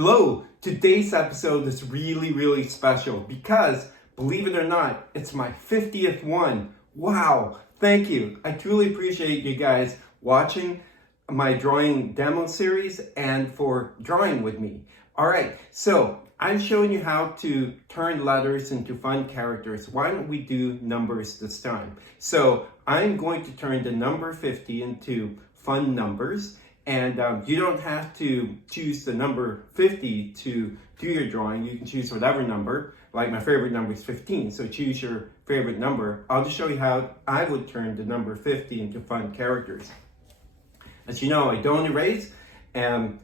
Hello, today's episode is really special because, believe it or not, it's my 50th one. Wow, thank you. I truly appreciate you guys watching my drawing demo series and for drawing with me. All right, so I'm showing you how to turn letters into fun characters. Why don't we do numbers this time? So I'm going to turn the number 50 into fun numbers. And you don't have to choose the number 50 to do your drawing. You can choose whatever number. Like my favorite number is 15, so choose your favorite number. I'll just show you how I would turn the number 50 into fun characters. As you know, I don't erase, and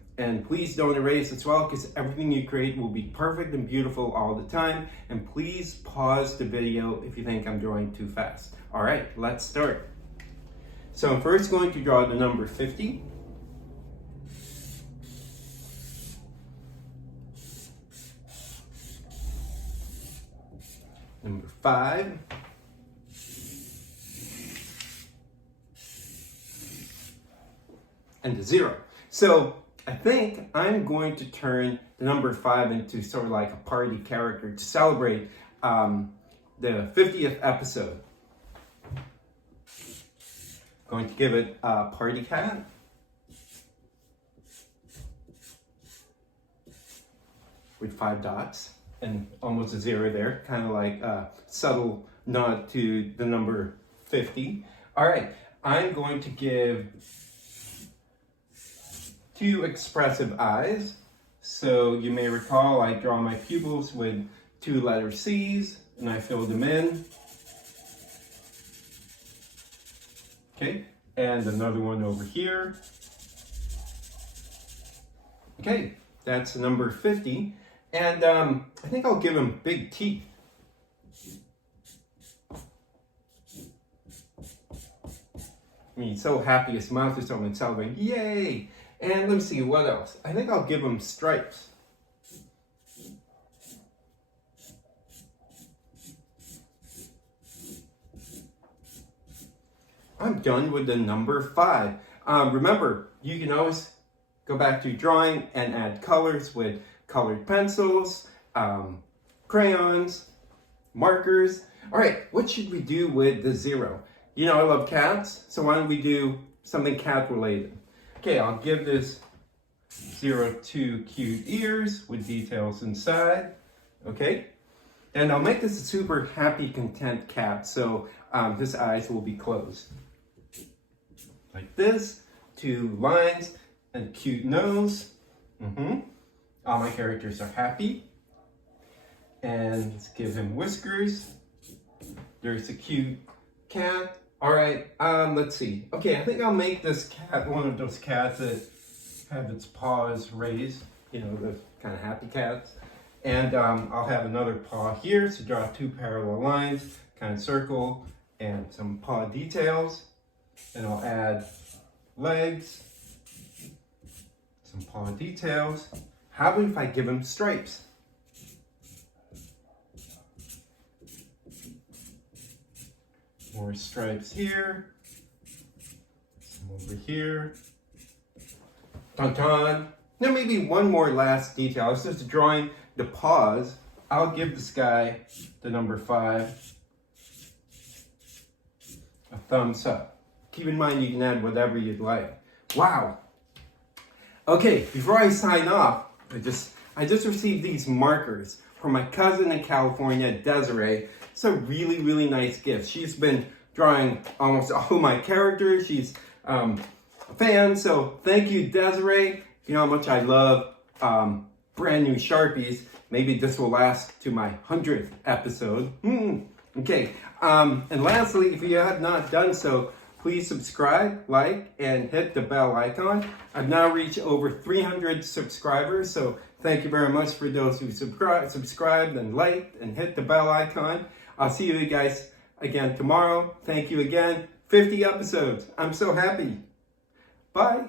please don't erase as well, because everything you create will be perfect and beautiful all the time. And please pause the video if you think I'm drawing too fast. All right, let's start. So I'm first going to draw the number 50. Number 5, and the 0. So I think I'm going to turn the number 5 into sort of like a party character to celebrate the 50th episode. Going to give it a party hat. With 5 dots. And almost a 0 there, kind of like a subtle nod to the number 50. All right, I'm going to give 2 expressive eyes. So you may recall I draw my pupils with 2 letter C's and I fill them in. Okay, and another one over here. Okay, that's number 50. And I think I'll give him big teeth. I mean, he's so happy his mouth is open, celebrating, yay! And let me see, what else? I think I'll give him stripes. I'm done with the number 5. Remember, you can always go back to drawing and add colors with colored pencils, crayons, markers. All right, what should we do with the 0? You know I love cats, so why don't we do something cat related? Okay, I'll give this 0 2 cute ears with details inside. Okay, and I'll make this a super happy, content cat, so his eyes will be closed. Like this, 2 lines and cute nose. All my characters are happy. And let's give him whiskers. There's a cute cat. All right, let's see. Okay, I think I'll make this cat one of those cats that have its paws raised. You know, those kind of happy cats. And I'll have another paw here, so draw 2 parallel lines, kind of circle, and some paw details. And I'll add legs, some paw details. How about if I give him stripes? More stripes here. Some over here. Dun-dun. Now maybe one more last detail. I was just drawing the paws. I'll give this guy, the number 5, a thumbs up. Keep in mind you can add whatever you'd like. Wow. Okay, before I sign off, I just received these markers from my cousin in California, Desiree. It's a really nice gift. She's been drawing almost all my characters. She's a fan, so thank you, Desiree. You know how much I love brand new Sharpies. Maybe this will last to my 100th episode. Okay, and lastly, if you have not done so, please subscribe, like, and hit the bell icon. I've now reached over 300 subscribers, so thank you very much for those who subscribed and liked and hit the bell icon. I'll see you guys again tomorrow. Thank you again. 50 episodes. I'm so happy. Bye.